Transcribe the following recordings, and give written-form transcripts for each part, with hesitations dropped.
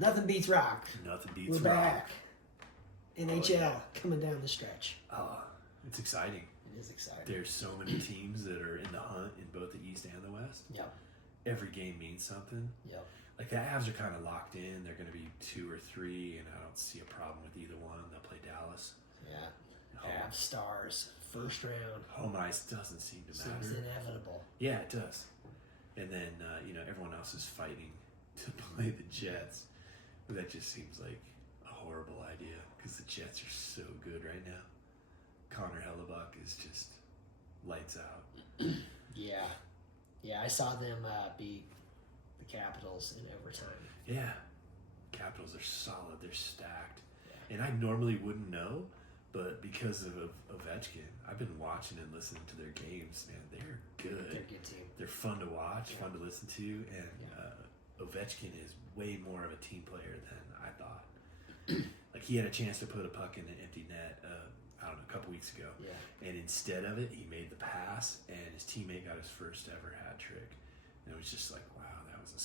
Nothing beats rock. Nothing beats We're rock. back. NHL coming down the stretch. It's exciting. It is exciting. There's so many teams that are in the hunt in both the East and the West. Yep. Every game means something. Yep. Like the Avs are kind of locked in. They're going to be 2 or 3, and I don't see a problem with either one. They'll play Dallas. Yeah. Avs Stars, first round. Home ice doesn't seem to matter. Seems inevitable. Yeah, it does. And then, everyone else is fighting to play the Jets. That just seems like a horrible idea because the Jets are so good right now. Connor Hellebuck is just lights out. Yeah. Yeah, I saw them beat the Capitals in overtime. Yeah. Capitals are solid. They're stacked. Yeah. And I normally wouldn't know, but because of Ovechkin, I've been watching and listening to their games, man. They're good. They're a good team. They're fun to watch, Yeah. fun to listen to, and Ovechkin is way more of a team player than I thought. Like, he had a chance to put a puck in an empty net, a couple weeks ago. Yeah. And instead of it, he made the pass, and his teammate got his first ever hat trick. And it was just like, wow, that was a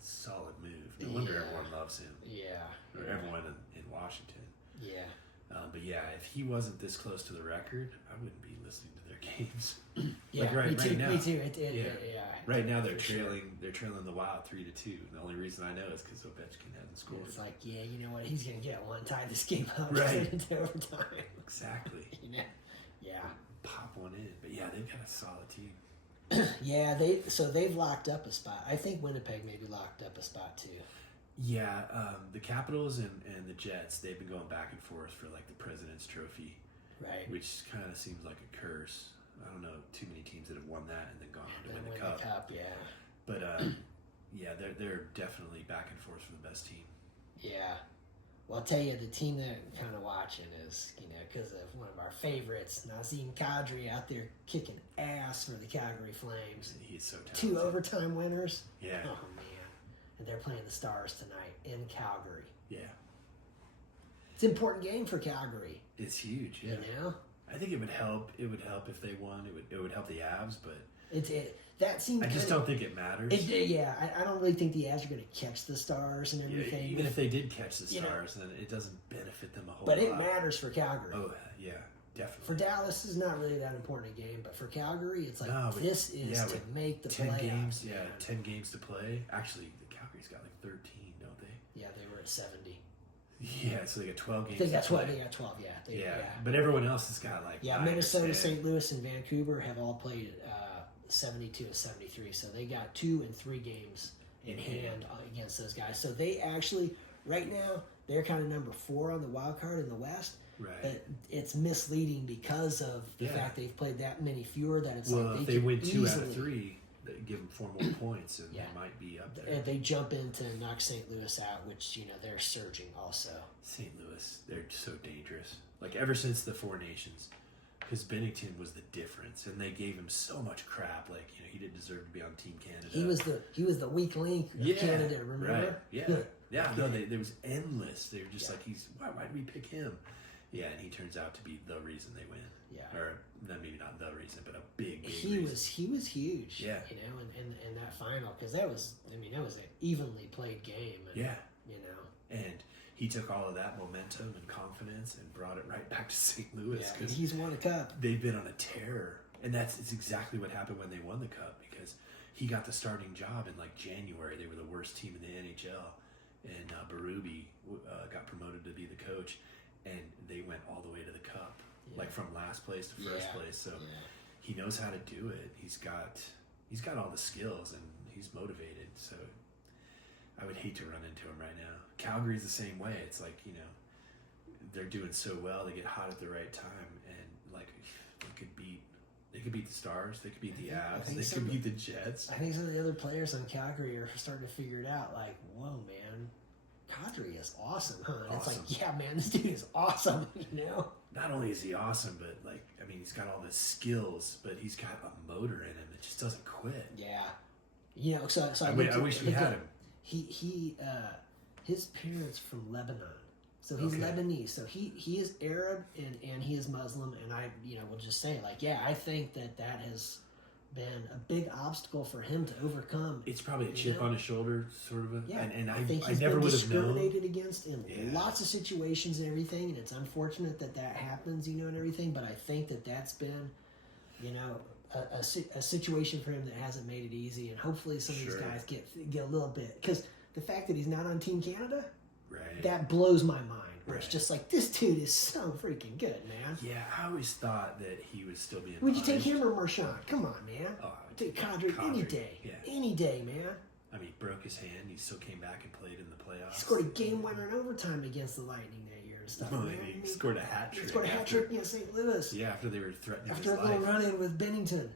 solid move. No wonder everyone loves him. Yeah. Or everyone in Washington. Yeah. But yeah, if he wasn't this close to the record, I wouldn't be listening to their games. Yeah, like right now. Me too. Right now they're trailing the Wild 3-2. The only reason I know is because Ovechkin hasn't scored. It's like, yeah, you know what? He's gonna get one, tie this game up, right into overtime. Exactly. Yeah. Pop one in, but yeah, they've got a solid team. Yeah, they've locked up a spot. I think Winnipeg maybe locked up a spot too. Yeah, the Capitals and the Jets, they've been going back and forth for like the President's Trophy, right? Which kind of seems like a curse. I don't know too many teams that have won that and then gone on to win the Cup. Yeah. But yeah, they're definitely back and forth for the best team. Yeah. Well, I'll tell you, the team that I'm kind of watching is, because of one of our favorites, Nazem Kadri, out there kicking ass for the Calgary Flames. He's so talented. 2 overtime winners. Yeah. Oh, man. And they're playing the Stars tonight in Calgary. Yeah. It's an important game for Calgary. It's huge, yeah. I think it would help. It would help if they won. It would help the Avs, but that seems. I just don't think it matters. I don't really think the Avs are going to catch the Stars and everything. Yeah, even if they did catch the Stars, then it doesn't benefit them a whole lot. But it matters for Calgary. Oh yeah, definitely. For Dallas, it's not really that important a game, but for Calgary, it's like this is to make the 10 playoffs. Games, 10 games to play. Actually, the Calgary's got like 13, don't they? Yeah, they were at 70. Yeah, so they got 12 games. They got 12. They got 12. Yeah. But everyone else has got like. Minnesota, St. Louis, and Vancouver have all played 72 and 73, so they got 2 and 3 games in hand against those guys. So they actually, right now, they're kind of number 4 on the wild card in the West. Right. But it's misleading because of the fact they've played that many fewer. That it's like if they win 2 out of 3. Give them 4 more points, and they might be up there. And they jump in to knock St. Louis out, which they're surging also. St. Louis, they're so dangerous. Like ever since the Four Nations, because Bennington was the difference, and they gave him so much crap. Like he didn't deserve to be on Team Canada. He was the weak link of Canada. Remember? Right. Yeah. No, there was endless. They were just like why did we pick him? Yeah, and he turns out to be the reason they win. Yeah. Or maybe not the reason, but a big he reason. was huge. Yeah. In that final, because that was an evenly played game. And, And he took all of that momentum and confidence and brought it right back to St. Louis. Yeah, he's won a cup. They've been on a tear, and it's exactly what happened when they won the cup, because he got the starting job in like January. They were the worst team in the NHL, and Berube got promoted to be the coach, and they went all the way to the cup. Like from last place to first place, so he knows how to do it. He's got all the skills, and he's motivated. So I would hate to run into him right now. Calgary's the same way. It's like they're doing so well, they get hot at the right time, and like they could beat the Stars, they could beat the Avs, they could beat the Jets. I think some of the other players on Calgary are starting to figure it out. Like, whoa, man. Kadri is awesome, huh? And awesome. It's like, yeah, man, this dude is awesome, Not only is he awesome, but he's got all the skills, but he's got a motor in him that just doesn't quit. Yeah. So I wish we had him. His parents from Lebanon. So he's Lebanese. So he is Arab and he is Muslim, and I will just say, like, I think that has been a big obstacle for him to overcome. It's probably a chip on his shoulder, sort of. And I think I he's never been would have known. discriminated against in lots of situations and everything, and it's unfortunate that happens, and everything. But I think that's been, a situation for him that hasn't made it easy, and hopefully some of these guys get a little bit, because the fact that he's not on Team Canada, that blows my mind. Where it's just like, this dude is so freaking good, man. Yeah, I always thought that he was still being. Would you take him or Marchand? Come on, man. Oh, take Kadri any day. Yeah. Any day, man. I mean, he broke his hand. He still came back and played in the playoffs. He scored a game winner in overtime against the Lightning that year and stuff. He scored a hat trick. He scored a hat trick against St. Louis. Yeah, after they were threatening after his a little run-in with Bennington.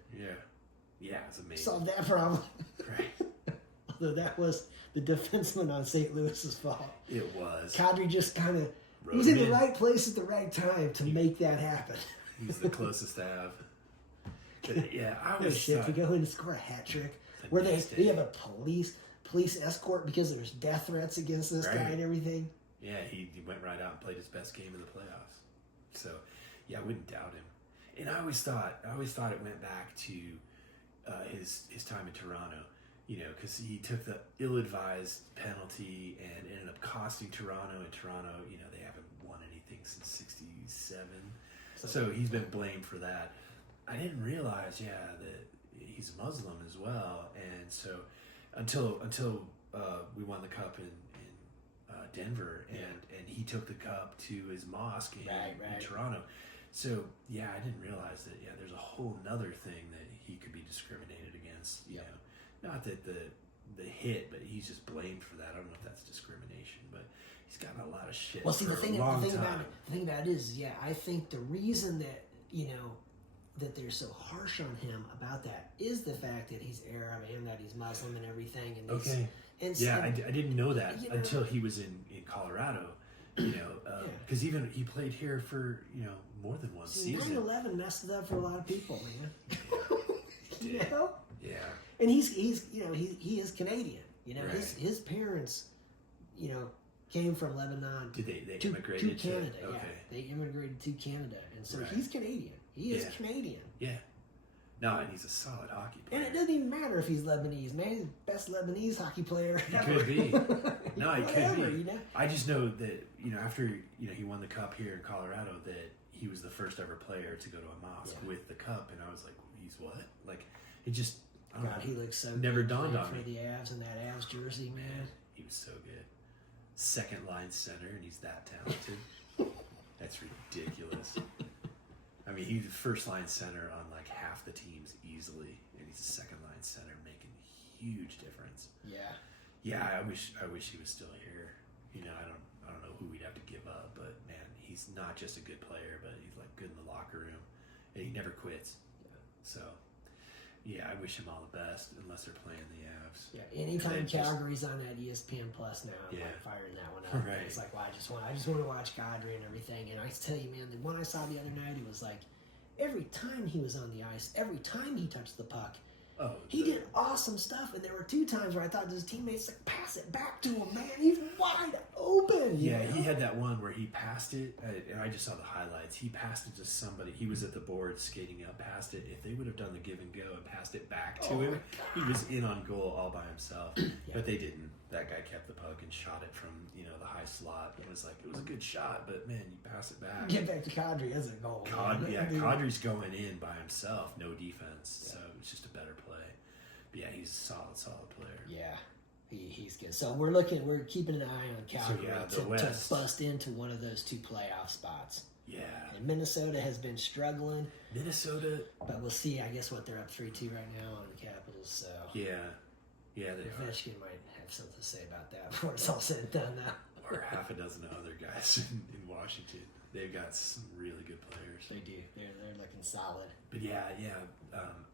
Yeah, it's amazing. Solved that problem. Right. Although that was the defenseman on St. Louis's fault. It was. Kadri just kind of was in the right place at the right time to make that happen. He's the closest to have. But yeah, I always thought, to go in and score a hat trick where they have a police escort because there's death threats against this guy and everything. Yeah, he went right out and played his best game in the playoffs. So yeah, I wouldn't doubt him. And I always thought it went back to his time in Toronto. Because he took the ill-advised penalty and ended up costing Toronto. And Toronto, they haven't won anything since '67. So he's been blamed for that. I didn't realize, that he's Muslim as well. And so until we won the cup in Denver, and he took the cup to his mosque in Toronto. So I didn't realize that. There's a whole nother thing that he could be discriminated against. Not that the hit, but he's just blamed for that. I don't know if that's discrimination, but he's gotten a lot of shit. Well, see, the thing about it is, I think the reason that that they're so harsh on him about that is the fact that he's Arab and that he's Muslim and everything. And I didn't know that until he was in Colorado. Because even he played here for more than one season. 9/11 messed it up for a lot of people, man. Yeah. And he is Canadian. His parents, came from Lebanon. Did they immigrated to Canada? Okay. Yeah, they immigrated to Canada, and so he's Canadian. He is Canadian. Yeah. No, and he's a solid hockey player. And it doesn't even matter if he's Lebanese. Man, he's the best Lebanese hockey player ever. He could be. No, he could be. I just know that after he won the cup here in Colorado, that he was the first ever player to go to a mosque with the cup, and I was like, he's what? Like, it just. God, he looks so never good dawned on me. For the Avs and that Avs jersey, man. He was so good. Second line center, and he's that talented. That's ridiculous. I mean, he's the first line center on like half the teams easily, and he's a second line center making huge difference. Yeah. Yeah, I wish he was still here. I don't know who we'd have to give up, but man, he's not just a good player, but he's like good in the locker room, and he never quits. Yeah. So. Yeah, I wish him all the best, unless they're playing the Avs. Yeah, anytime Calgary's on that ESPN Plus now, I'm like firing that one up. Right. It's like, well, I just want to watch Kadri and everything. And I tell you, man, the one I saw the other night, it was like every time he was on the ice, every time he touched the puck, he did awesome stuff. And there were 2 times where I thought his teammates like, pass it back to him, man. He's wide open. Yeah, he had that one where he passed it, and I just saw the highlights. He passed it to somebody. He was at the board skating up past it. If they would have done the give and go and passed it back to him, he was in on goal all by himself. But they didn't. That guy kept the puck and shot it from the high slot. It was a good shot, but man, you pass it back. Get back to Kadri as a goal. Kadri's going in by himself, no defense, so it's just a better play. But yeah, he's a solid player. Yeah. He's good. So we're keeping an eye on Calgary to bust into one of those 2 playoff spots. Yeah. And Minnesota has been struggling. But we'll see. I guess what they're up 3-2 right now on the Capitals. So yeah, they are. Ovechkin might have something to say about that before it's all said and done now. Or half a dozen other guys in Washington. They've got some really good players. They do. They're looking solid. But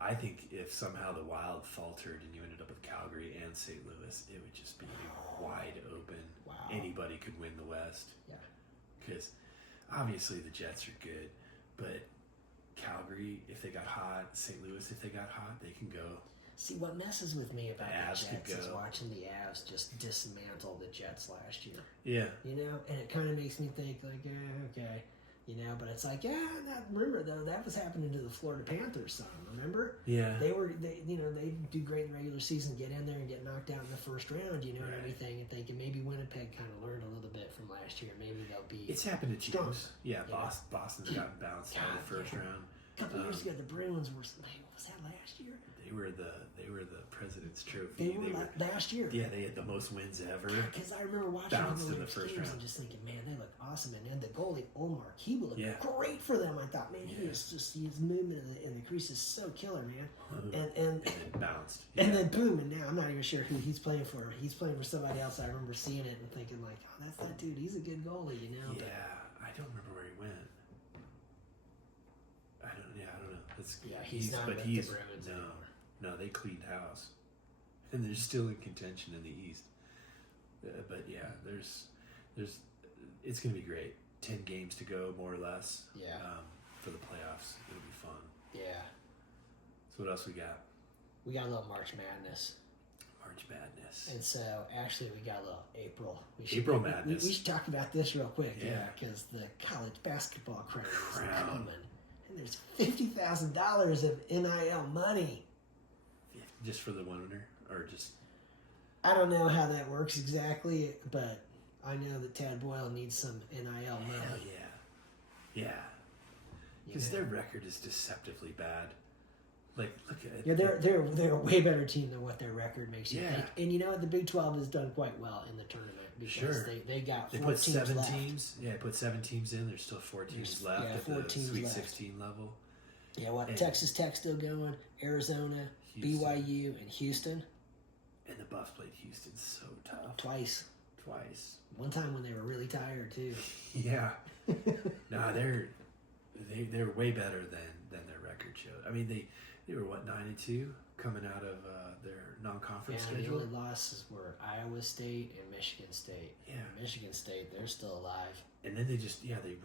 I think if somehow the Wild faltered and you ended up with Calgary and St. Louis, it would just be wide open. Wow. Anybody could win the West. Yeah. Because obviously the Jets are good, but Calgary, if they got hot, St. Louis, if they got hot, they can go. See, what messes with me about the Jets is watching the Avs just dismantle the Jets last year. Yeah. And it kind of makes me think, like, okay. But it's like, remember though, that was happening to the Florida Panthers some, remember? Yeah. They do great in the regular season, get in there and get knocked out in the first round, and everything, and thinking maybe Winnipeg kind of learned a little bit from last year. Maybe they'll be. It's happened to stronger. teams. Yeah, Boston's gotten bounced out of the first round. A couple years ago, the Bruins were, what was that last year? They were the President's Trophy. They were last year. Yeah, they had the most wins ever. Because I remember watching Bounced all in the those first games round. and just thinking, man, they look awesome. And then the goalie Omar, he would look great for them. I thought, man, his movement in the crease is so killer, man. And then bounced. And then boom, and now I'm not even sure who he's playing for. He's playing for somebody else. I remember seeing it and thinking like, oh, that's that dude. He's a good goalie, Yeah, I don't remember where he went. I don't know. He's not with the Bruins anymore. No, they cleaned house, and they're still in contention in the East. But yeah, there's, it's gonna be great. 10 games to go, more or less. Yeah. For the playoffs, it'll be fun. Yeah. So what else we got? We got a little March Madness. March Madness. And so, actually, we got a little April. April Madness. We should talk about this real quick. Yeah. Because the college basketball crown is coming. And there's $50,000 of NIL money. Just for the winner? Or just... I don't know how that works exactly, but I know that Tad Boyle needs some NIL money. Hell yeah. Yeah. Because their record is deceptively bad. Like, look at it. Yeah, they're a way better team than what their record makes you think. And you know what? The Big 12 has done quite well in the tournament because they got 4 put teams 7 left. teams. Yeah, put 7 teams in. There's still 4 teams left at the Sweet 16 level. Yeah, Texas Tech still going, Arizona, Houston. BYU, and Houston. And the Buffs played Houston so tough. Twice. One time when they were really tired too. Yeah. Nah, they're way better than their record showed. I mean, they were 9-2 coming out of their non-conference schedule. The only losses were Iowa State and Michigan State. Yeah. Michigan State, they're still alive. And then they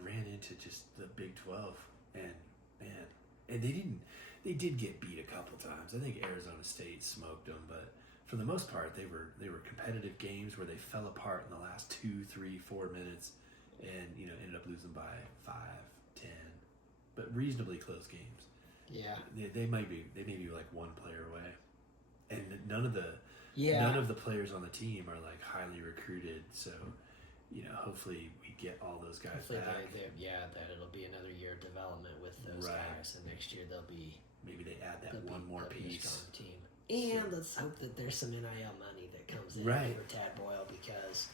ran into just the Big 12, and man, and they did get beat a couple times. I think Arizona State smoked them, but for the most part, they were competitive games where they fell apart in the last 2, 3, 4 minutes, and ended up losing by 5, 10, but reasonably close games. Yeah, they may be like one player away, and none of the players on the team are like highly recruited. So, hopefully we get all those guys back. That it'll be another year of development with those guys, and next year maybe they add that one more piece. A strong team. And let's hope that there's some NIL money that comes in for Tad Boyle because,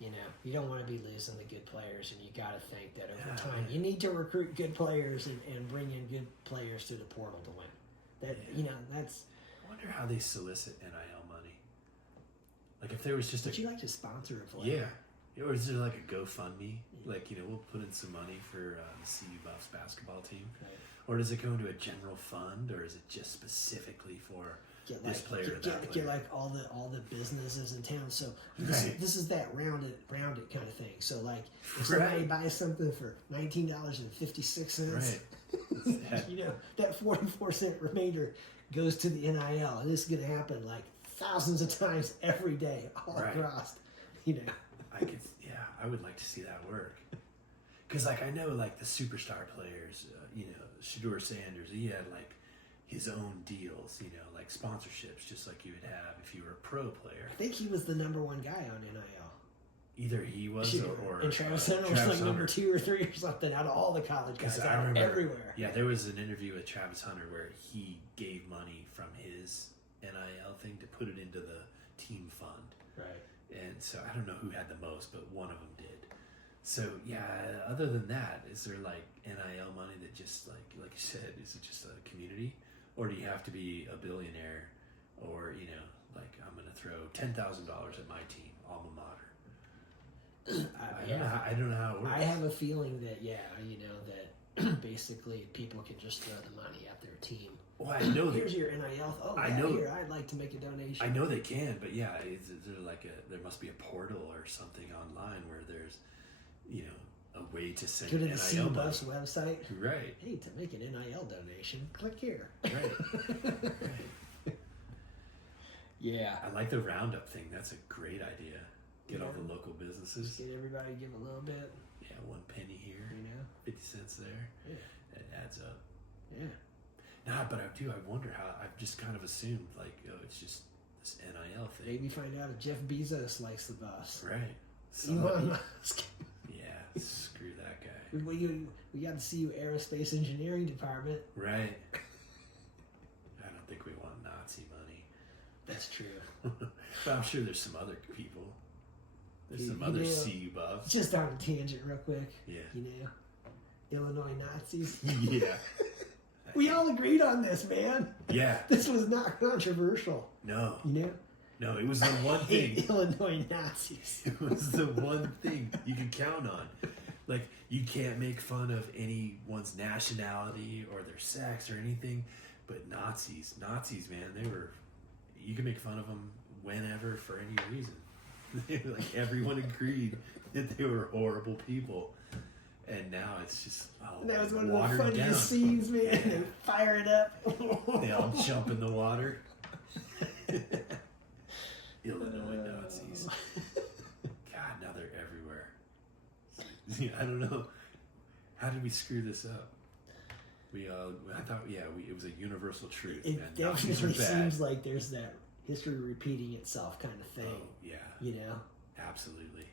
you don't want to be losing the good players, and you got to think that over time you need to recruit good players and bring in good players through the portal to win. That's. I wonder how they solicit NIL money. Like if there was just Would you like to sponsor a player? Yeah. Or is there like a GoFundMe? Like, we'll put in some money for the CU Buffs basketball team. Right. Or does it go into a general fund, or is it just specifically for this player or that player? Get like all the businesses in town. So this is that round it kind of thing. So like if somebody buys something for $19.56, that 44-cent remainder goes to the NIL, and this is going to happen like thousands of times every day all across. I would like to see that work. Because I know the superstar players, Shedeur Sanders, he had his own deals, like sponsorships, just like you would have if you were a pro player. I think he was the number 1 guy on NIL. Either he was or and Travis Hunter was number 2 or 3 or something out of all the college guys. I remember, everywhere. Yeah, there was an interview with Travis Hunter where he gave money from his NIL thing to put it into the team fund. Right. And so I don't know who had the most, but one of them did. So other than that, is there NIL money that just like you said, is it just a community, or do you have to be a billionaire, or I'm going to throw $10,000 at my team, alma mater? I don't know how it works. I have a feeling that that basically people can just throw the money at their team. Well, I know here's your NIL. Here, I'd like to make a donation. I know they can, but is there there must be a portal or something online where there's a way to send go to the NIL CBUS website. Right. Hey, to make an NIL donation, click here. Right. Yeah. I like the roundup thing. That's a great idea. Get all the local businesses. Just get everybody to give a little bit. Yeah, 1 penny here, 50 cents there. Yeah. It adds up. Yeah. Nah, but I wonder how, I've just kind of assumed, like, it's just this NIL thing. Maybe find out if Jeff Bezos likes the bus. Right. Elon Musk. Yeah, screw that guy. We got to see you, aerospace engineering department. Right. I don't think we want Nazi money. That's true. But I'm sure there's some other people. There's some other CU buffs. Just on a tangent real quick. Yeah. Illinois Nazis. Yeah. We all agreed on this, man. Yeah. This was not controversial. No. No, it was the one thing. Illinois Nazis. It was the one thing you could count on. Like, you can't make fun of anyone's nationality or their sex or anything, but Nazis, man, you can make fun of them whenever for any reason. Like, everyone agreed that they were horrible people. And now it's just that was one of watered the funniest down. scenes, man. Yeah. They fire it up. They all jump in the water. Illinois Nazis. God, now they're everywhere. I don't know. How did we screw this up? I thought, it was a universal truth. It Man. Nazis definitely are bad. seems like there's that history repeating itself kind of thing. Oh, yeah. Absolutely.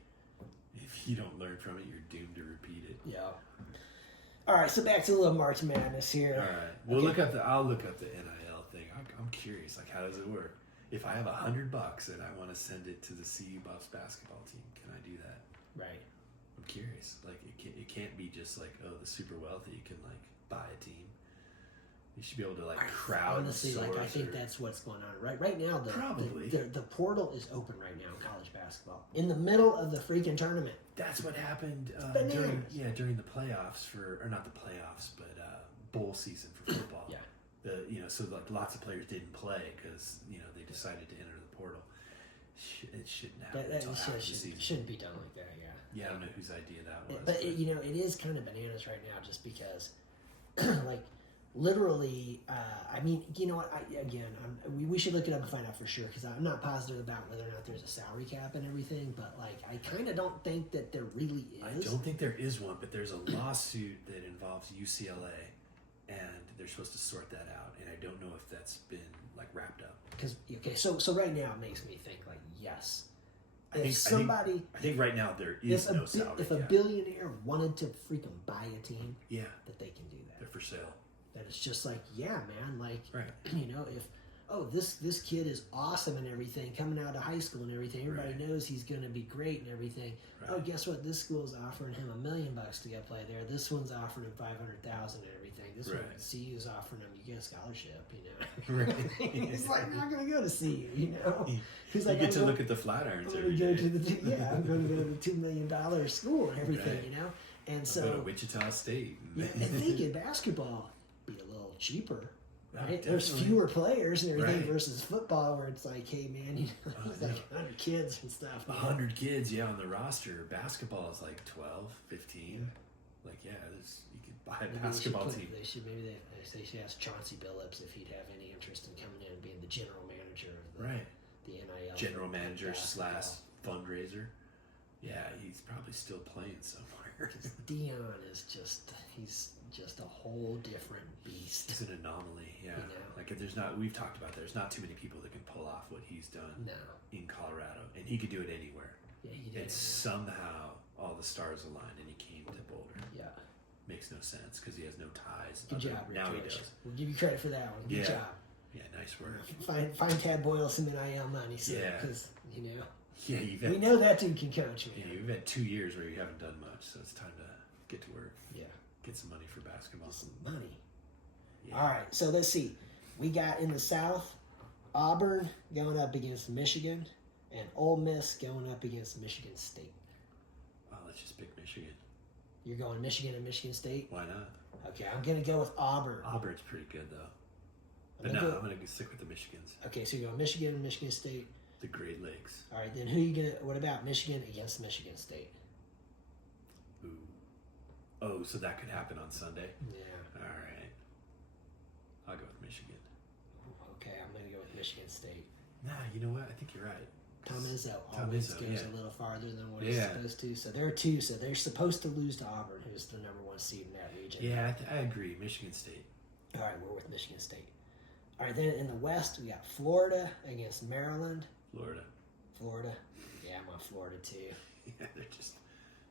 If you don't learn from it, you're doomed to repeat it. Yeah. All right, so back to a little March Madness here. All right. We'll I'll look up the NIL thing. I'm curious. Like, how does it work? If I have $100 and I want to send it to the CU Buffs basketball team, can I do that? Right. I'm curious. Like, it can't be just like, the super wealthy can like buy a team. You should be able to like crowd. Honestly, I think that's what's going on. Right now, the portal is open right now in college basketball. In the middle of the freaking tournament. That's what happened during the playoffs or not the playoffs, but bowl season for football. Yeah. So like lots of players didn't play because they decided to enter the portal. It shouldn't happen until after the season. Shouldn't be done like that. Yeah. Yeah, I don't know whose idea that was. But it is kind of bananas right now, just because, like, literally. I mean, you know what? We should look it up and find out for sure, because I'm not positive about whether or not there's a salary cap and everything. But like, I kind of don't think that there really is. I don't think there is one, but there's a lawsuit that involves UCLA, and they're supposed to sort that out. And I don't know if that's been like wrapped up. So right now it makes me think like, yes. I think right now there is no salary cap. If a billionaire wanted to freaking buy a team, that they can do that. They're for sale. That it's just like, yeah, man, like, right. If this kid is awesome and everything, coming out of high school and everything, everybody knows he's going to be great and everything. Right. Oh, guess what? This school's offering him $1 million to go play there. This one's offering him $500,000 and everything. This one, CU's offering him, you get a scholarship, Right. He's like, I'm not going to go to CU, He's like, you get to look at the Flatirons every day. I'm going to go to the $2 million school and everything, And so go to Wichita State. And think in basketball be a little cheaper. Right? Oh, there's fewer players and everything versus football, where it's like, hey man, there's like 100 kids and stuff. 100 kids, on the roster. Basketball is like 12, 15. Like, you could buy a basketball team. They should ask Chauncey Billups if he'd have any interest in coming in and being the general manager of the NIL. General manager / fundraiser. Yeah, he's probably still playing somewhere. Dion is he's just a whole different beast. It's an anomaly, Like, we've talked about there's not too many people that can pull off what he's done in Colorado, and he could do it anywhere. Yeah, he did. And somehow all the stars aligned, and he came to Boulder. Yeah, makes no sense because he has no ties. Good job, Rich. Now he does. We'll give you credit for that one. Good job. Yeah, nice work. Find Tad Boyle some NIL money, because Yeah, we know that dude can coach, man. Yeah, you've had 2 years where you haven't done much, so it's time to get to work. Yeah. Get some money for basketball. Get some money. Yeah. All right, so let's see. We got in the South, Auburn going up against Michigan, and Ole Miss going up against Michigan State. Oh, let's just pick Michigan. You're going Michigan and Michigan State? Why not? Okay, I'm going to go with Auburn. Auburn's pretty good, though. I'm going to stick with the Michigans. Okay, so you're going Michigan and Michigan State. The Great Lakes. All right, then what about Michigan against Michigan State? Ooh. Oh, so that could happen on Sunday? Yeah. All right. I'll go with Michigan. Okay, I'm going to go with Michigan State. Nah, you know what? I think you're right. Tom Izzo always goes yeah. a little farther than what he's supposed to. So they're 2. So they're supposed to lose to Auburn, who's the number 1 seed in that region. Yeah, I agree. Michigan State. All right, we're with Michigan State. All right, then in the West, we got Florida against Maryland. Florida. Yeah, I'm on Florida too. Yeah,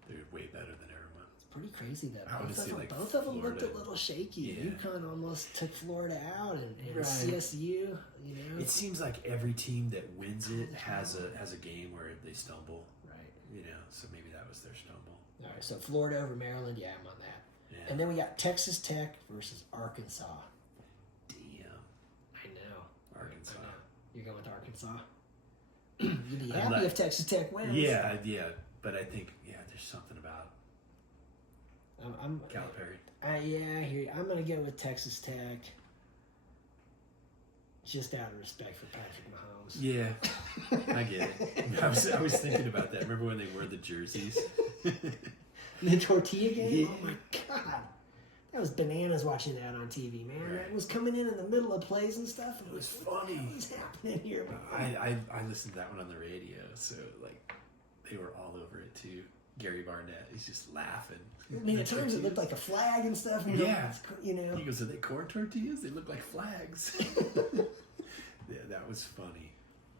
they're way better than everyone. It's pretty crazy that both of them Florida. looked a little shaky. Yeah. UConn almost took Florida out, and Right. CSU, It seems like every team that wins it has a game where they stumble. Right. So maybe that was their stumble. All right, so Florida over Maryland, yeah, I'm on that. Yeah. And then we got Texas Tech versus Arkansas. Damn. I know. Arkansas. I know. You're going with Arkansas? You'd be happy if Texas Tech wins. Yeah, but I think there's something about I'm Calipari. I hear you. I'm going to go with Texas Tech just out of respect for Patrick Mahomes. Yeah, I get it. I was thinking about that. Remember when they wore the jerseys? The tortilla game? Yeah. Oh my God. That was bananas watching that on TV, man. Right. That was coming in the middle of plays and stuff. And It was funny. What was happening here? I listened to that one on the radio, so they were all over it too. Gary Barnett, he's just laughing. I mean, at times it looked like a flag and stuff. Yeah. He goes, are they corn tortillas? They look like flags. Yeah, that was funny.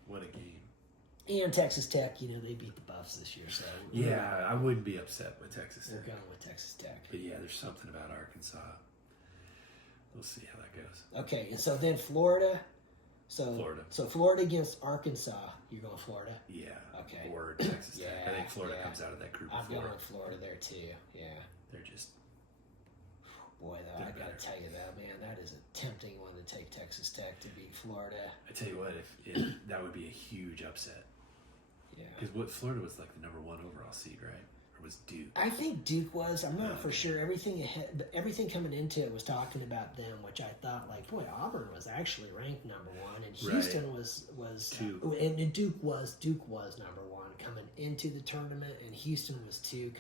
What a game. And Texas Tech, they beat the Buffs this year, so Yeah, I wouldn't be upset with Texas we're Tech. going with Texas Tech. But yeah, there's something about Arkansas. We'll see how that goes. Okay, and so then Florida. Florida. So Florida against Arkansas. You're going Florida? Yeah. Okay. Or Texas Tech. I Yeah, think Florida yeah. comes out of that group I'm of 4. going with Florida there too. Yeah. They're just Boy, though, I gotta tell you that, man, that is a tempting one to take Texas Tech to beat Florida. I tell you what, if that would be a huge upset. Yeah. Because Florida was like the number 1 overall seed, right? Or was Duke? I think Duke was. I'm not for Okay. sure. Everything coming into it was talking about them, which I thought, like, boy, Auburn was actually ranked number 1, and Houston was 2, and Duke was number 1 coming into the tournament, and Houston was 2.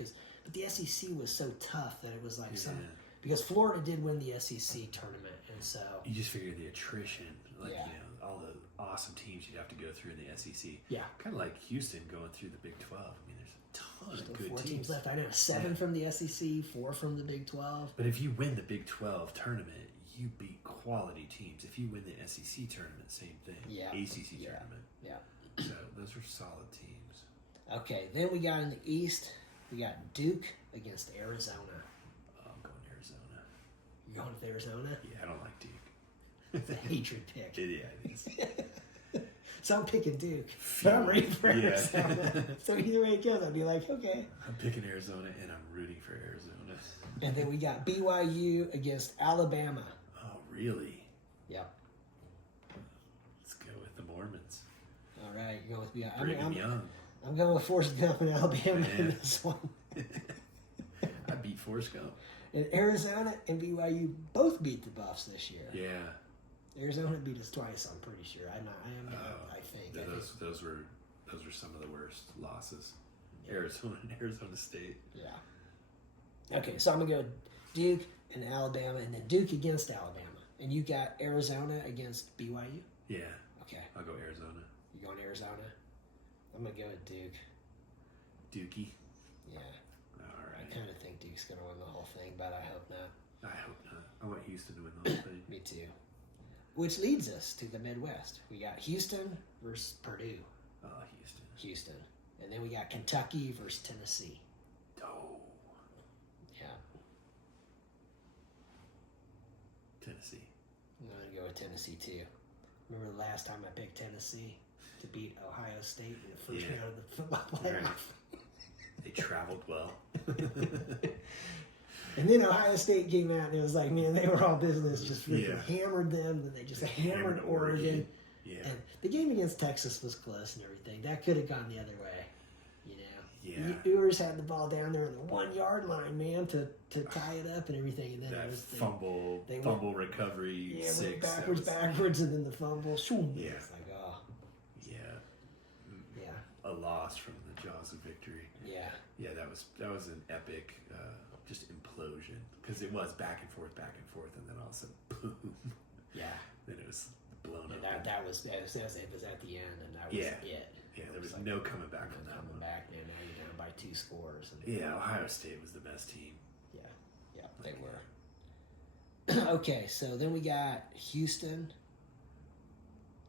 But the SEC was so tough that it was like because Florida did win the SEC tournament, and so You just figure the attrition, Yeah. all the awesome teams you'd have to go through in the SEC. yeah. Kind of like Houston going through the Big 12. I mean, there's a ton Still of good 4 teams. teams left. I know 7 from the SEC, 4 from the Big 12. But if you win the Big 12 tournament, you beat quality teams. If you win the SEC tournament, same thing. Yeah. ACC Yeah. tournament. Yeah. So those are solid teams. Okay, then we got in the East, we got Duke against Arizona. Oh, I'm going Arizona. You going with Arizona? Yeah, I don't like Duke. It's a hatred pick. Yeah, it is. So I'm picking Duke, but I'm rooting for Yeah. Arizona. So either way it goes, I'd be like, okay. I'm picking Arizona, and I'm rooting for Arizona. And then we got BYU against Alabama. Oh, really? Yep. Let's go with the Mormons. All right, you're going with BYU. Brigham Young. I'm going with Forrest Gump and Alabama in Man. this one. I beat Forrest Gump. And Arizona and BYU both beat the Buffs this year. Yeah. Arizona beat us twice, I'm pretty sure. I think. Yeah, those were some of the worst losses. Arizona and Arizona State. Yeah. Okay, so I'm going to go Duke and Alabama, and then Duke against Alabama. And you got Arizona against BYU? Yeah. Okay. I'll go Arizona. You going Arizona? I'm going to go with Duke. Dookie. Yeah. All I right. kind of think Duke's going to win the whole thing, but I hope not. I hope not. I want Houston to win the whole thing. Me too. Which leads us to the Midwest. We got Houston versus Purdue. Oh, Houston. Houston. And then we got Kentucky versus Tennessee. Oh, Yeah. Tennessee. I'm going to go with Tennessee too. Remember the last time I picked Tennessee to beat Ohio State in the first round of the football playoff? Right. They traveled well. And then Ohio State came out and it was like, man, they were all business. Just freaking Yeah. hammered them. And they just hammered Oregon. Yeah. And the game against Texas was close and everything. That could have gone the other way. You know? Yeah. Ewers had the ball down there on the 1 yard line, man, to tie it up and everything. And then That it was fumble recovery went 6. backwards, and then the fumble. Shoom. Yeah. It's like, oh, Yeah. yeah, A loss from the jaws of victory. yeah. Yeah, that was an epic just implosion because it was back and forth, and then all of a sudden, boom. Yeah. Then it was blown And up. that was at the end, and that was Yeah. it. Yeah, there was like, no coming back from that coming one. back, and now you're down by 2 scores. And, Yeah, Ohio State was the best team. Yeah, they were. Okay, so then we got Houston.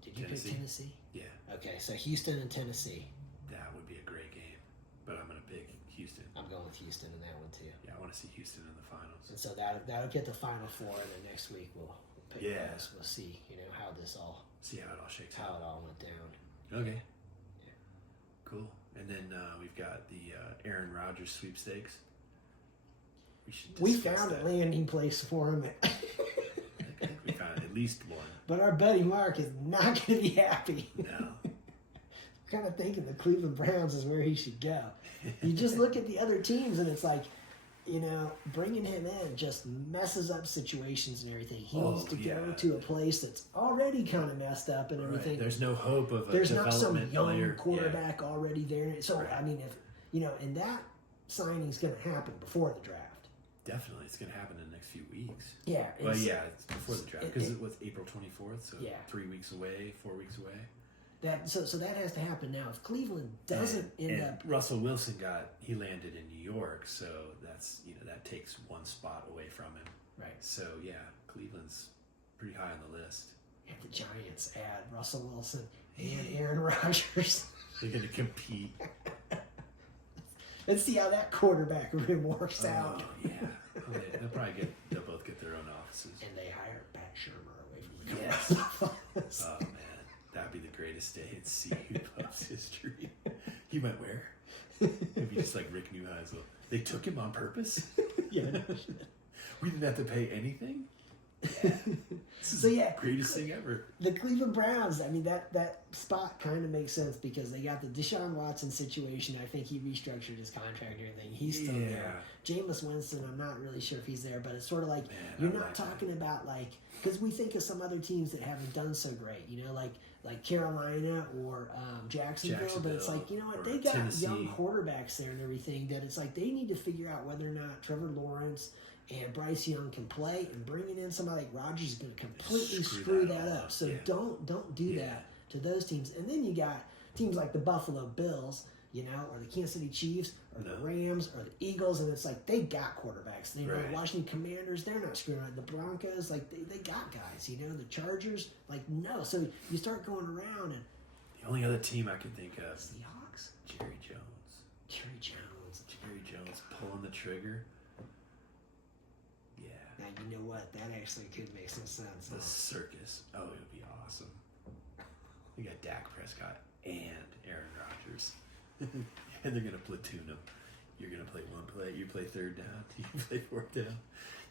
Did you pick Tennessee? Yeah. Okay, so Houston and Tennessee. That would be a great game, but I'm going to pick Houston. I'm going with Houston in that one too. Yeah, I want to see Houston in the finals. And so that'll get the Final Four, and then next week we'll pick those. We'll see, how this all see how it all shakes how out. it all went down. Okay. Yeah. Cool. And then we've got the Aaron Rodgers sweepstakes. We found a landing place for him. I think we found at least one. But our buddy Mark is not going to be happy. No. Kind of thinking the Cleveland Browns is where he should go. You just look at the other teams, and it's like, bringing him in just messes up situations and everything. He needs to go to a place that's already kind of messed up and everything. Right. There's no hope of a There's not some young player. quarterback already there. So, I mean, if and that signing's going to happen before the draft. Definitely, it's going to happen in the next few weeks. Yeah. Well, it's before the draft because it was April 24th, so 3 weeks away, 4 weeks away. So that has to happen now. If Cleveland doesn't end up, Russell Wilson landed in New York, so that's that takes one spot away from him. Right. So Cleveland's pretty high on the list. And the Giants add Russell Wilson and Aaron Rodgers. They're going to compete. Let's see how that quarterback room works out. Yeah. They'll both get their own offices. And they hire Pat Shurmur away from the office. Oh man, that'd be the greatest day in CU Puffs history. He went where? Maybe just like Rick Neuheisel. They took him on purpose? Yeah. We didn't have to pay anything? Greatest thing ever. The Cleveland Browns, I mean, that spot kind of makes sense because they got the Deshaun Watson situation. I think he restructured his contract and everything. He's still there. Jameis Winston, I'm not really sure if he's there, but it's sort of like you're not talking about because we think of some other teams that haven't done so great, like Carolina or Jacksonville, but it's like, you know what, they got Tennessee. Young quarterbacks there and everything that it's like they need to figure out whether or not Trevor Lawrence and Bryce Young can play, and bringing in somebody like Rodgers is going to completely screw that up. So don't do that to those teams. And then you got teams like the Buffalo Bills, or the Kansas City Chiefs, or the Rams, or the Eagles, and it's like they got quarterbacks. The Washington Commanders, they're not screwing around. The Broncos, like they got guys. The Chargers, like no. So you start going around, and the only other team I can think of, Seahawks, Jerry Jones pulling the trigger. Now, you know what? That actually could make some sense. The circus. Oh, it would be awesome. We got Dak Prescott and Aaron Rodgers. And they're going to platoon them. You're going to play one play. You play third down. You play fourth down.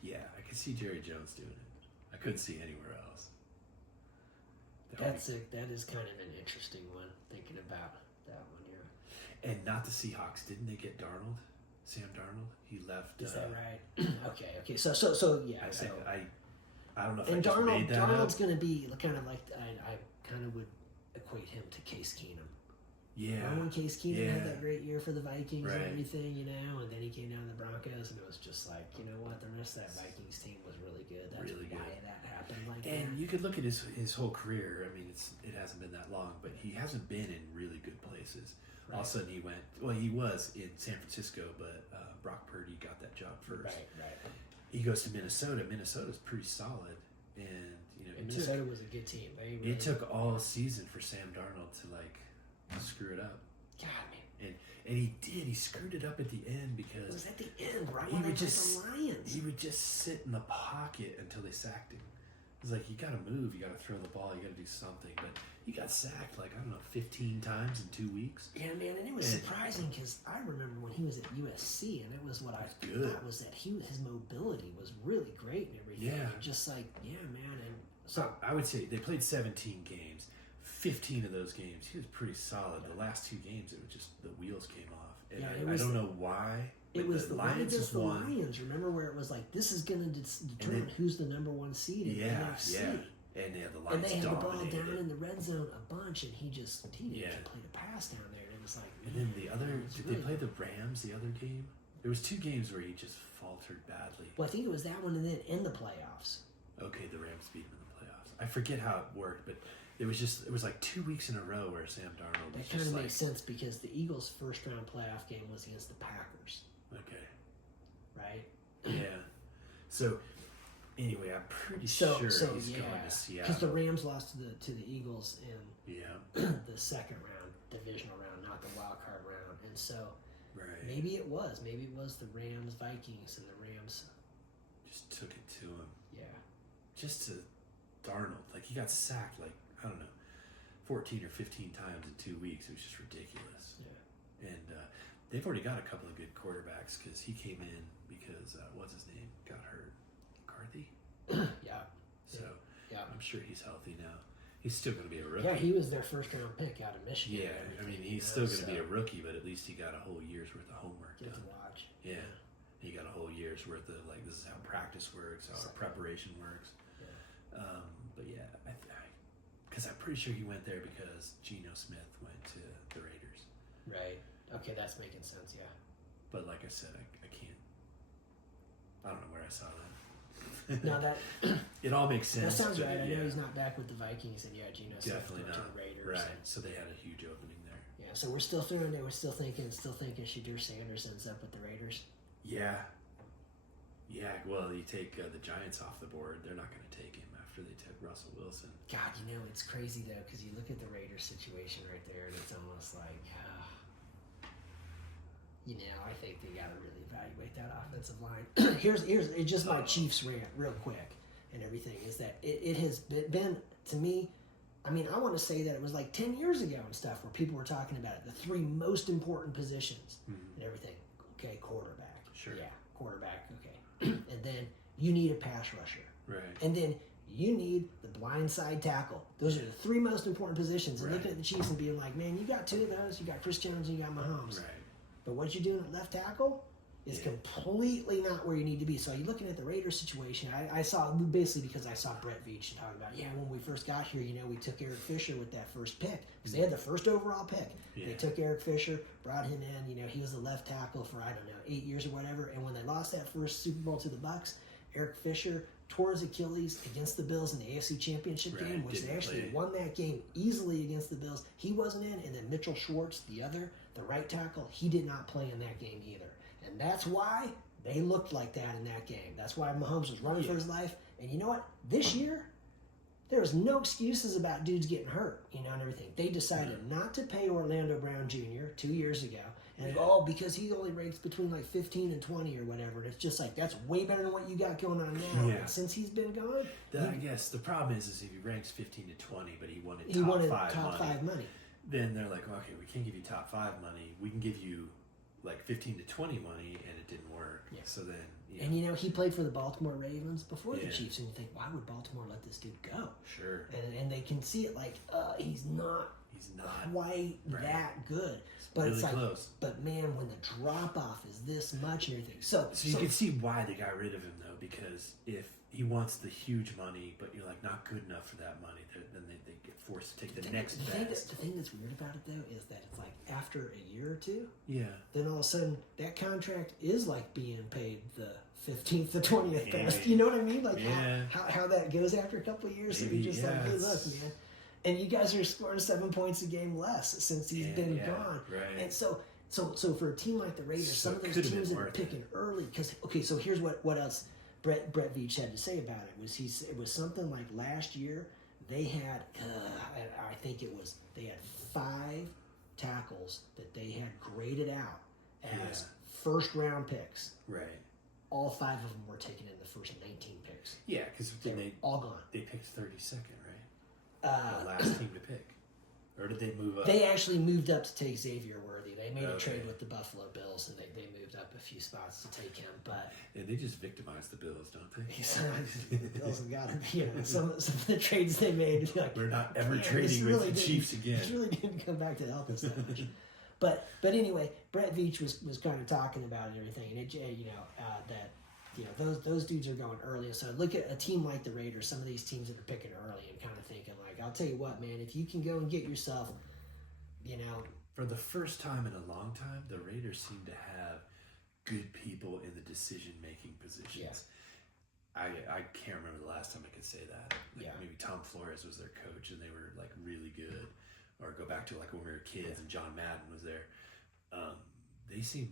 Yeah, I could see Jerry Jones doing it. I couldn't see anywhere else. That is kind of an interesting one, thinking about that one here. And not the Seahawks. Didn't they get Darnold? Sam Darnold, he left. Is that right? Okay. So yeah. I don't know if and I just made that Darnold's up. going to be kind of like I kind of would equate him to Case Keenum. Yeah. Remember when Case Keenum had that great year for the Vikings and Right. everything, and then he came down to the Broncos, and it was just like, you know what, the rest of that Vikings team was really good. That's Really why good. that happened. And you could look at his whole career. I mean, it hasn't been that long, but he hasn't been in really good places. Right. All of a sudden, he was in San Francisco, but Brock Purdy got that job first. Right. He goes to Minnesota. Minnesota's pretty solid, and Minnesota was a good team. It took all season for Sam Darnold to screw it up. God, man. And he did. He screwed it up at the end because it was at the end, right? He would just the Lions. He would just sit in the pocket until they sacked him. It was like, you got to move, you got to throw the ball, you got to do something. But he got sacked 15 times in 2 weeks. Yeah, man, and it was surprising because I remember when he was at USC, and it was what I thought was that his mobility was really great and everything. Yeah. And just man. And so I would say they played 17 games. 15 of those games, he was pretty solid. The last 2 games, it was just the wheels came off. And I don't know why. It was the Lions against the won. Lions. Remember where it was like, this is going to determine who's the number 1 seed in the NFC. Yeah. And the Lions and they had the ball dominated down in the red zone a bunch, and he didn't complete a pass down there. And it was like, and then the other, they play the Rams the other game? There was 2 games where he just faltered badly. Well, I think it was that one, and then in the playoffs. Okay, the Rams beat him in the playoffs. I forget how it worked, but it was like 2 weeks in a row where Sam Darnold was That kind just of like, makes sense because the Eagles' first round playoff game was against the Packers, okay, right? yeah. So anyway, I'm pretty sure he's going to Seattle because the Rams lost to the Eagles in yeah. the second round, divisional round, not the wild card round, and so Right. maybe it was the Rams Vikings and the Rams just took it to him. Yeah. Just to Darnold, like he got sacked like I don't know, 14 or 15 times in 2 weeks. It was just ridiculous. Yeah. And they've already got a couple of good quarterbacks because he came in because what's his name got hurt, McCarthy. Yeah. So yeah. I'm sure he's healthy now. He's still going to be a rookie. Yeah, he was their first round pick out of Michigan. Yeah, I mean he's still going to be a rookie, but at least he got a whole year's worth of homework Get done. to watch. Yeah. He got a whole year's worth of like this is how practice works, how our preparation works. Yeah. But yeah, because I'm pretty sure he went there because Geno Smith went to the Raiders. Right. Okay, that's making sense. Yeah. But like I said, I can't. I don't know where I saw that. No, that it all makes sense. that sounds but right. I know yeah, he's not back with the Vikings, and yeah, Geno Smith definitely went to not. the Raiders. Right. And, So they had a huge opening there. yeah. So we're still throwing it. We're still thinking Shadur Sanders ends up with the Raiders. Yeah. Yeah. Well, you take the Giants off the board. They're not going to take him after they took Russell Wilson. God, it's crazy though because you look at the Raiders situation right there, and it's almost like, I think they got to really evaluate that offensive line. here's it's just my Chiefs rant, real quick, and everything is that it has been to me. I mean, I want to say that it was like 10 years ago and stuff where people were talking about it, the three most important positions and everything. Okay, quarterback. Sure. Yeah, quarterback. Okay, and then you need a pass rusher. Right. And then you need the blindside tackle. Those are the three most important positions. And Right. looking at the Chiefs and being like, man, you got two of those. You got Chris Jones and you got Mahomes. Right. But what you're doing at left tackle is completely not where you need to be. So you're looking at the Raiders situation. I saw, basically because I saw Brett Veach talking about, when we first got here, we took Eric Fisher with that first pick. Because they had the first overall pick. Yeah. They took Eric Fisher, brought him in. He was the left tackle for, 8 years or whatever. And when they lost that first Super Bowl to the Bucs, Eric Fisher tore his Achilles against the Bills in the AFC Championship game, which they actually won that game easily against the Bills. He wasn't in, and then Mitchell Schwartz, the right tackle, he did not play in that game either. And that's why they looked like that in that game. That's why Mahomes was running for his life. And you know what? This year, there was no excuses about dudes getting hurt, and everything. They decided not to pay Orlando Brown Jr. 2 years ago. And because he only rates between like 15 and 20 or whatever. And it's just like, that's way better than what you got going on now. Yeah. And since he's been gone. I guess the problem is if he ranks 15 to 20, but he wanted top five money. Then they're like, okay, we can't give you top 5 money. We can give you like 15 to 20 money, and it didn't work. Yeah. So then, And he played for the Baltimore Ravens before the Chiefs, and you think, why would Baltimore let this dude go? Sure. And they can see it like, he's not quite that good. But really it's like, close. But man, when the drop off is this much and everything, so you can see why they got rid of him though, because if he wants the huge money, but you're like not good enough for that money, then they get forced to take the next best. The thing that's weird about it though is that it's like after a year or two, then all of a sudden that contract is like being paid the 15th to 20th best. You know what I mean? Like how that goes after a couple of years. Maybe, so you're just like, hey, look, man. And you guys are scoring 7 points a game less since he's been gone. Right. And so for a team like the Raiders, some of those teams that are picking early, because so here's what else Brett Veach had to say about it it was something like last year they had I think they had 5 tackles that they had graded out as first round picks. Right. All 5 of them were taken in the first 19 picks. Yeah, because they all gone. They picked 32nd, right? The last team to pick. Or did they move up? They actually moved up to take Xavier Worthy. They made a trade with the Buffalo Bills, and they moved up a few spots to take him. But and they just victimize the Bills, don't they? The Bills have got to be. Some of the trades they made. Like, we're not ever trading with the Chiefs again. It really didn't come back to help us that much. But anyway, Brett Veach was kind of talking about it and everything, and that those dudes are going early. And so look at a team like the Raiders, some of these teams that are picking early and kind of thinking like, I'll tell you what, man, if you can go and get yourself, For the first time in a long time, the Raiders seem to have good people in the decision-making positions. I can't remember the last time I could say that. Like Yeah. maybe Tom Flores was their coach and they were like really good, or go back to like when we were kids and John Madden was there. They seem,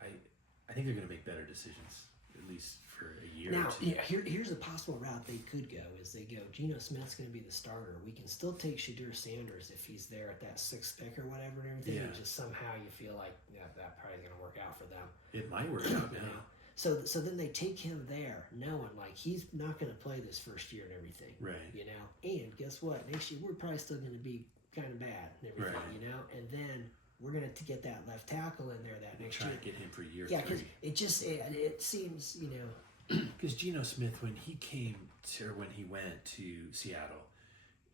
I think they're going to make better decisions at least for a year Now, or two. yeah, here's a possible route they could go is they go, Geno Smith's going to be the starter. We can still take Shadur Sanders if he's there at that 6th pick or whatever and everything. Yeah. And just somehow you feel like that probably going to work out for them. It might work out now. So then they take him there, knowing like he's not going to play this first year and everything, Right. You know. And guess what? Next year we're probably still going to be kind of bad and everything, Right. you know. And then we're going to get that left tackle in there that next Try year. to get him for year Yeah, because 3. it seems, you know. Because Geno Smith, when he went to Seattle,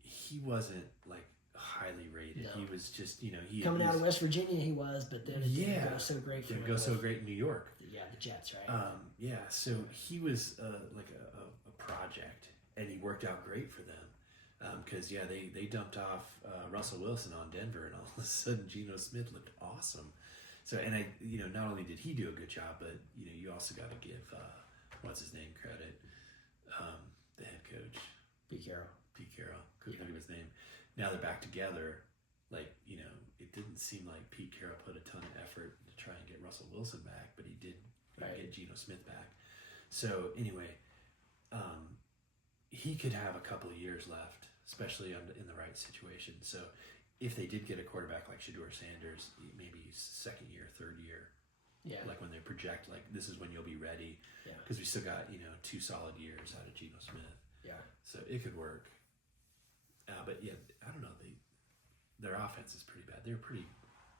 he wasn't like highly rated. No. He was just, you know, Coming out of West Virginia, he was, but then it didn't go so great for him. Didn't go so great in New York. Yeah, the Jets, right? So he was like a project, and he worked out great for them. Because they dumped off Russell Wilson on Denver, and all of a sudden Geno Smith looked awesome. So, and not only did he do a good job, but you also got to give what's his name credit, the head coach, Pete Carroll. Couldn't think of his name. Now they're back together. Like it didn't seem like Pete Carroll put a ton of effort to try and get Russell Wilson back, but he did get Geno Smith back. So anyway, he could have a couple of years left, especially in the right situation. So if they did get a quarterback like Shadur Sanders, maybe 2nd year, 3rd year, like when they project, like this is when you'll be ready, because we still got 2 solid years out of Geno Smith. Yeah, so it could work. But I don't know. Their offense is pretty bad. They're pretty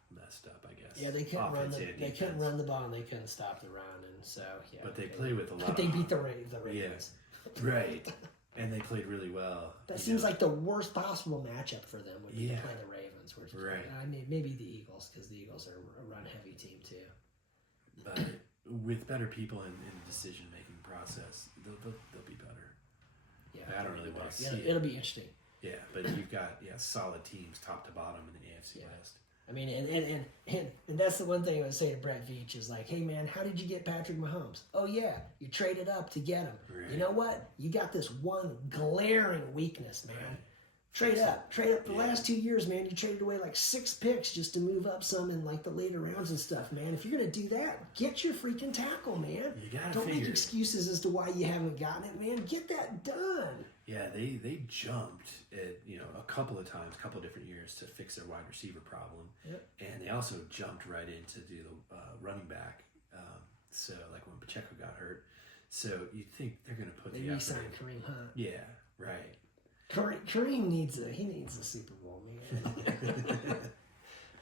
messed up, I guess. Yeah, they couldn't run the ball, and they couldn't stop the run, and so But they play with a lot. But they beat the Ravens. Yeah, right. And they played really well. That seems like the worst possible matchup for them would be to play the Ravens. Right. I mean, maybe the Eagles, because the Eagles are a run-heavy team too. But with better people in the decision-making process, they'll be better. Yeah, I don't really want to see it. It'll be interesting. Yeah, but you've got solid teams top to bottom in the AFC West. I mean, and that's the one thing I would say to Brett Veach is like, hey man, how did you get Patrick Mahomes? Oh yeah, you traded up to get him. Right. You know what? You got this one glaring weakness, man. Right. Trade up. The last 2 years, man, you traded away like 6 picks just to move up some in like the later rounds and stuff, man. If you're gonna do that, get your freaking tackle, man. Don't make excuses as to why you haven't gotten it, man. Get that done. Yeah, they jumped at a couple of times, a couple of different years to fix their wide receiver problem, and they also jumped right in to do the running back. So like when Pacheco got hurt, so you think they're going to put the effort in. They re-signed Kareem Hunt. Yeah, right. Kareem needs a Super Bowl, man.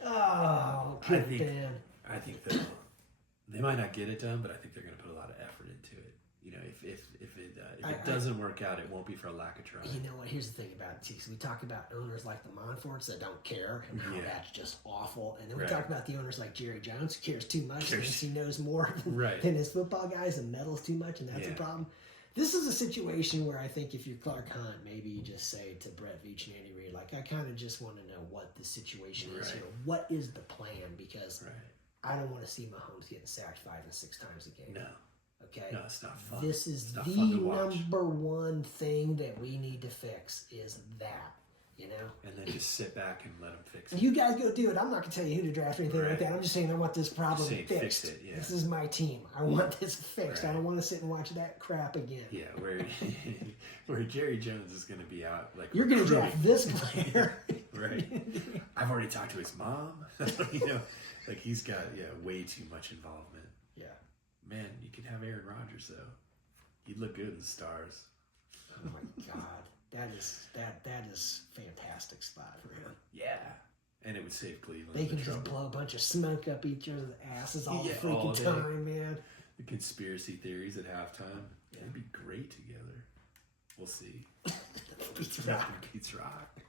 Oh, I think they might not get it done, but I think they're going to put a lot of effort into it. If it doesn't work out, it won't be for a lack of trying. You know what? Here's the thing about it, too. So we talk about owners like the Monforts that don't care, and how that's just awful. And then we talk about the owners like Jerry Jones, who cares too much, thinks he knows more than his football guys, and meddles too much, and that's a problem. This is a situation where I think if you're Clark Hunt, maybe you just say to Brett Veach and Andy Reid, like, I kind of just want to know what the situation is here. What is the plan? Because I don't want to see Mahomes getting sacked 5 and 6 times a game. No. Okay? No, it's not fun. This is the number one thing that we need to fix is that, And then just sit back and let them fix it. You guys go do it. I'm not going to tell you who to draft or anything like that. I'm just saying I want this problem fixed. Fix it, yeah. This is my team. I want this fixed. I don't want to sit and watch that crap again. Yeah, where Jerry Jones is going to be out. Like you're going to draft this player. Right. I've already talked to his mom. Like he's got way too much involvement. Yeah. Man, you could have Aaron Rodgers though. He'd look good in the stars. Oh my God. That is fantastic spot for him. Yeah. And it would save Cleveland. They can just blow a bunch of smoke up each other's asses all the freaking time, man. The conspiracy theories at halftime. They'd be great together. We'll see. Pete's Rock.